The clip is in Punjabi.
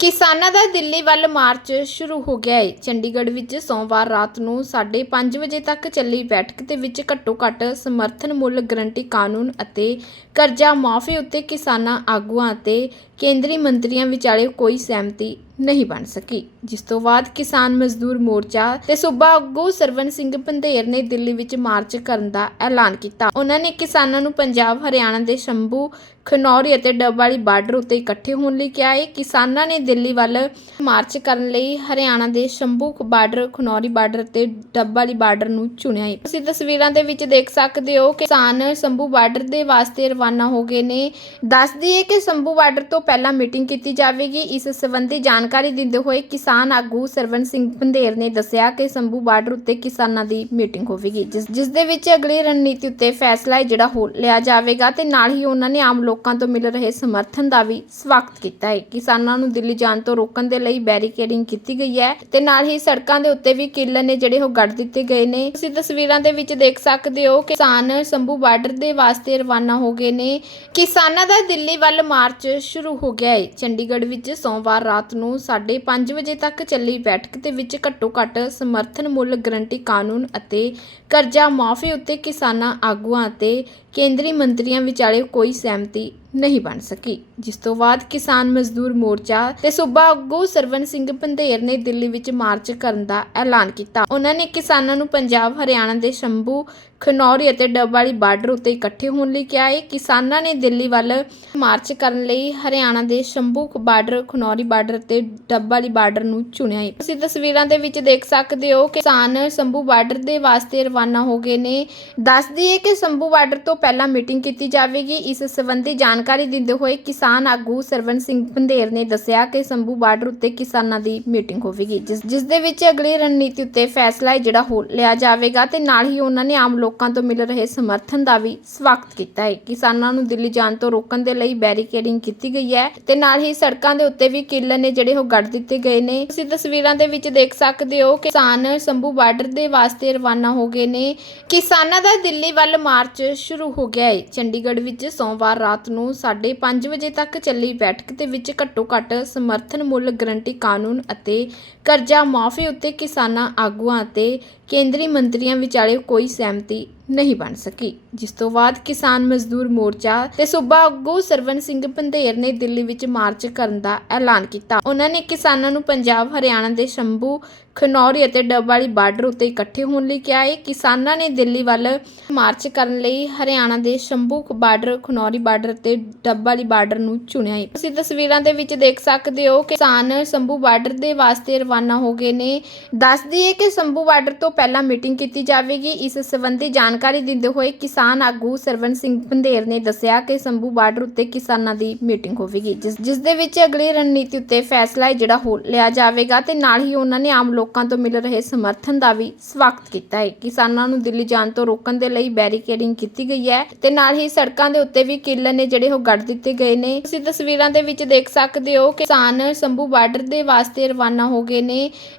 ਕਿਸਾਨਾਂ ਦਾ ਦਿੱਲੀ ਵੱਲ ਮਾਰਚ ਸ਼ੁਰੂ ਹੋ ਗਿਆ ਹੈ ਚੰਡੀਗੜ੍ਹ ਵਿੱਚ ਸੋਮਵਾਰ ਰਾਤ ਨੂੰ 5:30 ਵਜੇ ਤੱਕ ਚੱਲੀ ਬੈਠਕ ਦੇ ਵਿੱਚ ਘੱਟੋ-ਘੱਟ ਸਮਰਥਨ ਮੁੱਲ ਗਰੰਟੀ ਕਾਨੂੰਨ ਅਤੇ ਕਰਜ਼ਾ ਮਾਫੀ ਉੱਤੇ ਕਿਸਾਨਾਂ ਆਗੂਆਂ ਅਤੇ ਕੇਂਦਰੀ ਮੰਤਰੀਆਂ ਵਿਚਾਲੇ ਕੋਈ ਸਹਿਮਤੀ ਨਹੀਂ ਬਣ ਸਕੀ। ਜਿਸ ਤੋਂ ਬਾਅਦ ਕਿਸਾਨ ਮਜ਼ਦੂਰ ਮੋਰਚਾ ਤੇ ਸੂਬਾ ਆਗੂ ਸਰਵਨ ਸਿੰਘ ਪੰਧੇਰ ਨੇ ਦਿੱਲੀ ਵਿੱਚ ਮਾਰਚ ਕਰਨ ਦਾ ਐਲਾਨ ਕੀਤਾ। ਉਹਨਾਂ ਨੇ ਕਿਸਾਨਾਂ ਨੂੰ ਪੰਜਾਬ, ਹਰਿਆਣਾ ਦੇ ਸ਼ੰਭੂ, ਖਨੌਰੀ ਅਤੇ ਡੱਬ ਬਾਰਡਰ ਉੱਤੇ ਇਕੱਠੇ ਹੋਣ ਲਈ ਕਿਹਾ। ਹੈ ਕਿਸਾਨਾਂ ਨੇ ਦਿੱਲੀ ਵੱਲ ਮਾਰਚ ਕਰਨ ਲਈ ਹਰਿਆਣਾ ਦੇ ਸ਼ੰਭੂ ਬਾਰਡਰ, ਖਨੌਰੀ ਬਾਰਡਰ ਤੇ ਡੱਬ ਵਾਲੀ ਬਾਰਡਰ ਨੂੰ ਚੁਣਿਆ। ਹੈ ਤੁਸੀਂ ਤਸਵੀਰਾਂ ਦੇ ਵਿੱਚ ਦੇਖ ਸਕਦੇ ਹੋ ਕਿ ਕਿਸਾਨ ਸ਼ੰਭੂ ਬਾਰਡਰ ਦੇ ਵਾਸਤੇ ਰਵਾਨਾ ਹੋ ਗਏ ਨੇ। ਦੱਸ ਦਈਏ ਕਿ ਸ਼ੰਭੂ ਬਾਰਡਰ ਤੋਂ ਪਹਿਲਾਂ ਮੀਟਿੰਗ ਕੀਤੀ ਜਾਵੇਗੀ। ਇਸ ਸੰਬੰਧੀ ਜਾਣ ਜਾਣਕਾਰੀ ਦਿੰਦੇ ਹੋਏ ਕਿਸਾਨ ਆਗੂ ਸਰਵਨ ਸਿੰਘ ਪੰਧੇਰ ਨੇ ਦੱਸਿਆ ਕਿ ਸ਼ੰਭੂ ਬਾਰਡਰ ਉੱਤੇ ਕਿਸਾਨਾਂ ਦੀ ਮੀਟਿੰਗ ਹੋਵੇਗੀ, ਜਿਸ ਦੇ ਵਿੱਚ ਅਗਲੀ ਰਣਨੀਤੀ ਉੱਤੇ ਫੈਸਲਾ ਹੈ ਜਿਹੜਾ ਹੋ, ਲਿਆ ਜਾਵੇਗਾ ਤੇ ਨਾਲ ਹੀ ਉਹਨਾਂ ਨੇ ਆਮ ਲੋਕਾਂ ਤੋਂ ਮਿਲ ਰਹੇ ਸਮਰਥਨ ਦਾ ਵੀ ਸਵਾਗਤ ਕੀਤਾ ਹੈ। ਕਿਸਾਨਾਂ ਨੂੰ ਦਿੱਲੀ ਜਾਣ ਤੋਂ ਰੋਕਣ ਦੇ ਲਈ ਬੈਰੀਕੇਡਿੰਗ ਕੀਤੀ ਗਈ ਹੈ ਤੇ ਨਾਲ ਹੀ ਸੜਕਾਂ ਦੇ ਉੱਤੇ ਵੀ ਕਿੱਲ ਨੇ ਜਿਹੜੇ ਉਹ ਗੱਡ ਦਿੱਤੇ ਗਏ ਨੇ। ਤੁਸੀਂ ਤਸਵੀਰਾਂ ਦੇ ਵਿੱਚ ਦੇਖ ਸਕਦੇ ਹੋ ਕਿ ਕਿਸਾਨ ਸ਼ੰਭੂ ਬਾਰਡਰ ਦੇ ਵਾਸਤੇ ਰਵਾਨਾ ਹੋ ਗਏ ਨੇ। ਕਿਸਾਨਾਂ ਦਾ ਦਿੱਲੀ ਵੱਲ ਮਾਰਚ ਸ਼ੁਰੂ ਹੋ ਗਿਆ ਹੈ। ਚੰਡੀਗੜ੍ਹ ਵਿੱਚ ਸੋਮਵਾਰ ਰਾਤ ਨੂੰ 5:30 ਵਜੇ ਤੱਕ ਚੱਲੀ ਬੈਠਕ ਦੇ ਵਿੱਚ ਘੱਟੋ-ਘੱਟ ਸਮਰਥਨ ਮੁੱਲ ਗਰੰਟੀ ਕਾਨੂੰਨ ਅਤੇ ਕਰਜ਼ਾ ਮਾਫੀ ਉੱਤੇ ਕਿਸਾਨਾਂ ਆਗੂਆਂ ਅਤੇ ਕੇਂਦਰੀ ਮੰਤਰੀਆਂ ਵਿਚਾਲੇ ਕੋਈ ਸਹਿਮਤੀ ਨਹੀਂ ਬਣ ਸਕੀ। ਜਿਸ ਤੋਂ ਬਾਅਦ ਕਿਸਾਨ ਮਜ਼ਦੂਰ ਮੋਰਚਾ ਤੇ ਸੂਬਾ ਆਗੂ ਸਰਵਨ ਸਿੰਘ ਪੰਧੇਰ ਨੇ ਦਿੱਲੀ ਵਿੱਚ ਮਾਰਚ ਕਰਨ ਦਾ ਐਲਾਨ ਕੀਤਾ। ਉਹਨਾਂ ਨੇ ਕਿਸਾਨਾਂ ਨੂੰ ਪੰਜਾਬ, ਹਰਿਆਣਾ ਦੇ ਸ਼ੰਭੂ, ਖਨੌਰੀ ਅਤੇ ਡੱਬ ਬਾਰਡਰ ਉੱਤੇ ਇਕੱਠੇ ਹੋਣ ਲਈ ਕਿਹਾ। ਹੈ ਕਿਸਾਨਾਂ ਨੇ ਦਿੱਲੀ ਵੱਲ ਮਾਰਚ ਕਰਨ ਲਈ ਹਰਿਆਣਾ ਦੇ ਸ਼ੰਭੂ ਬਾਰਡਰ, ਖਨੌਰੀ ਬਾਰਡਰ ਤੇ ਡੱਬ ਵਾਲੀ ਬਾਰਡਰ ਨੂੰ ਚੁਣਿਆ। ਹੈ ਤੁਸੀਂ ਤਸਵੀਰਾਂ ਦੇ ਵਿੱਚ ਦੇਖ ਸਕਦੇ ਹੋ ਕਿ ਕਿਸਾਨ ਸ਼ੰਭੂ ਬਾਰਡਰ ਦੇ ਵਾਸਤੇ ਰਵਾਨਾ ਹੋ ਗਏ ਨੇ। ਦੱਸ ਦਈਏ ਕਿ ਸ਼ੰਭੂ ਬਾਰਡਰ ਤੋਂ ਪਹਿਲਾਂ ਮੀਟਿੰਗ ਕੀਤੀ ਜਾਵੇਗੀ। ਇਸ ਸੰਬੰਧੀ ਜਾਣਕਾਰੀ ਦਿੰਦੇ ਹੋਏ ਕਿਸਾਨ ਆਗੂ ਸਰਵਨ ਸਿੰਘ ਪੰਧੇਰ ਨੇ ਦੱਸਿਆ ਕਿ ਸ਼ੰਭੂ ਬਾਰਡਰ ਉੱਤੇ ਕਿਸਾਨਾਂ ਦੀ ਮੀਟਿੰਗ ਹੋਵੇਗੀ, ਜਿਸ ਦੇ ਵਿੱਚ ਅਗਲੀ ਰਣਨੀਤੀ ਉੱਤੇ ਫੈਸਲਾ ਹੈ ਜਿਹੜਾ ਹੋ, ਲਿਆ ਜਾਵੇਗਾ ਤੇ ਨਾਲ ਹੀ ਉਹਨਾਂ ਨੇ ਆਮ ਲੋਕਾਂ ਤੋਂ ਮਿਲ ਰਹੇ ਸਮਰਥਨ ਦਾ ਵੀ ਸਵਾਗਤ ਕੀਤਾ ਹੈ। ਕਿਸਾਨਾਂ ਨੂੰ ਦਿੱਲੀ ਜਾਣ ਤੋਂ ਰੋਕਣ ਦੇ ਲਈ ਬੈਰੀਕੇਡਿੰਗ ਕੀਤੀ ਗਈ ਹੈ ਤੇ ਨਾਲ ਹੀ ਸੜਕਾਂ ਦੇ ਉੱਤੇ ਵੀ ਕਿੱਲ ਨੇ ਜਿਹੜੇ ਉਹ ਗੱਡ ਦਿੱਤੇ ਗਏ ਨੇ। ਤੁਸੀਂ ਤਸਵੀਰਾਂ ਦੇ ਵਿੱਚ ਦੇਖ ਸਕਦੇ ਹੋ ਕਿ ਕਿਸਾਨ ਸ਼ੰਭੂ ਬਾਰਡਰ ਦੇ ਵਾਸਤੇ ਰਵਾਨਾ ਹੋ ਗਏ ਨੇ। ਕਿਸਾਨਾਂ ਦਾ ਦਿੱਲੀ ਵੱਲ ਮਾਰਚ ਸ਼ੁਰੂ ਹੋ ਗਿਆ ਹੈ। ਚੰਡੀਗੜ੍ਹ ਵਿੱਚ ਸੋਮਵਾਰ ਰਾਤ ਨੂੰ 5:30 ਵਜੇ ਤੱਕ ਚੱਲੀ ਬੈਠਕ ਦੇ ਵਿੱਚ ਘੱਟੋ-ਘੱਟ ਸਮਰਥਨ ਮੁੱਲ, ਗਰੰਟੀ ਕਾਨੂੰਨ ਅਤੇ ਕਰਜ਼ਾ ਮਾਫੀ ਉੱਤੇ ਕਿਸਾਨਾਂ ਆਗੂਆਂ ਅਤੇ ਕੇਂਦਰੀ ਮੰਤਰੀਆਂ ਵਿਚਾਲੇ ਕੋਈ ਸਹਿਮਤੀ ਨਹੀਂ ਬਣ ਸਕੀ। ਜਿਸ ਤੋਂ ਬਾਅਦ ਕਿਸਾਨ ਮਜ਼ਦੂਰ ਮੋਰਚਾ ਤੇ ਸੂਬਾ ਆਗੂ ਸਰਵਨ ਸਿੰਘ ਪੰਧੇਰ ਨੇ ਦਿੱਲੀ ਵਿੱਚ ਮਾਰਚ ਕਰਨ ਦਾ ਐਲਾਨ ਕੀਤਾ। ਉਹਨਾਂ ਨੇ ਕਿਸਾਨਾਂ ਨੂੰ ਪੰਜਾਬ, ਹਰਿਆਣਾ ਦੇ ਸ਼ੰਭੂ, ਖਨੌਰੀ ਅਤੇ ਡੱਬ ਬਾਰਡਰ ਉੱਤੇ ਇਕੱਠੇ ਹੋਣ ਲਈ ਕਿਹਾ। ਹੈ ਕਿਸਾਨਾਂ ਨੇ ਦਿੱਲੀ ਵੱਲ ਮਾਰਚ ਕਰਨ ਲਈ ਹਰਿਆਣਾ ਦੇ ਸ਼ੰਭੂ ਬਾਰਡਰ, ਖਨੌਰੀ ਬਾਰਡਰ ਤੇ ਡੱਬ ਵਾਲੀ ਬਾਰਡਰ ਨੂੰ ਚੁਣਿਆ। ਹੈ ਤੁਸੀਂ ਤਸਵੀਰਾਂ ਦੇ ਵਿੱਚ ਦੇਖ ਸਕਦੇ ਹੋ ਕਿ ਕਿਸਾਨ ਸ਼ੰਭੂ ਬਾਰਡਰ ਦੇ ਵਾਸਤੇ ਰਵਾਨਾ ਹੋ ਗਏ ਨੇ। ਦੱਸ ਦਈਏ ਕਿ ਸ਼ੰਭੂ ਬਾਰਡਰ ਤੋਂ ਪਹਿਲਾਂ ਮੀਟਿੰਗ ਕੀਤੀ ਜਾਵੇਗੀ। ਇਸ ਸੰਬੰਧੀ ਜਾਣਕਾਰੀ ਦਿੰਦੇ ਹੋਏ ਕਿਸਾਨ ਆਗੂ ਸਰਵਨ ਸਿੰਘ ਪੰਧੇਰ ਨੇ ਦੱਸਿਆ ਕਿ ਸ਼ੰਭੂ ਬਾਰਡਰ ਉੱਤੇ ਕਿਸਾਨਾਂ ਦੀ ਮੀਟਿੰਗ ਹੋਵੇਗੀ, ਜਿਸ ਦੇ ਵਿੱਚ ਅਗਲੀ ਰਣਨੀਤੀ ਉੱਤੇ ਫੈਸਲਾ ਜਿਹੜਾ ਹੋ, ਲਿਆ ਜਾਵੇਗਾ ਤੇ ਨਾਲ ਹੀ ਉਹਨਾਂ ਨੇ ਆਮ ਲੋਕਾਂ ਤੋਂ ਮਿਲ ਰਹੇ ਸਮਰਥਨ ਦਾ ਵੀ ਸਵਾਗਤ ਕੀਤਾ ਹੈ। ਕਿਸਾਨਾਂ ਨੂੰ ਦਿੱਲੀ ਜਾਣ ਤੋਂ ਰੋਕਣ ਦੇ ਲਈ ਬੈਰੀਕੇਡਿੰਗ ਕੀਤੀ ਗਈ ਹੈ ਤੇ ਨਾਲ ਹੀ ਸੜਕਾਂ ਦੇ ਉੱਤੇ ਵੀ ਕਿੱਲ ਨੇ ਜਿਹੜੇ ਉਹ ਗੱਡ ਦਿੱਤੇ ਗਏ ਨੇ। ਤੁਸੀਂ ਤਸਵੀਰਾਂ ਦੇ ਵਿੱਚ ਦੇਖ ਸਕਦੇ ਹੋ ਕਿ ਕਿਸਾਨ ਸ਼ੰਭੂ ਬਾਰਡਰ ਦੇ ਵਾਸਤੇ ਰਵਾਨਾ ਹੋ ਗਏ ਨੇ।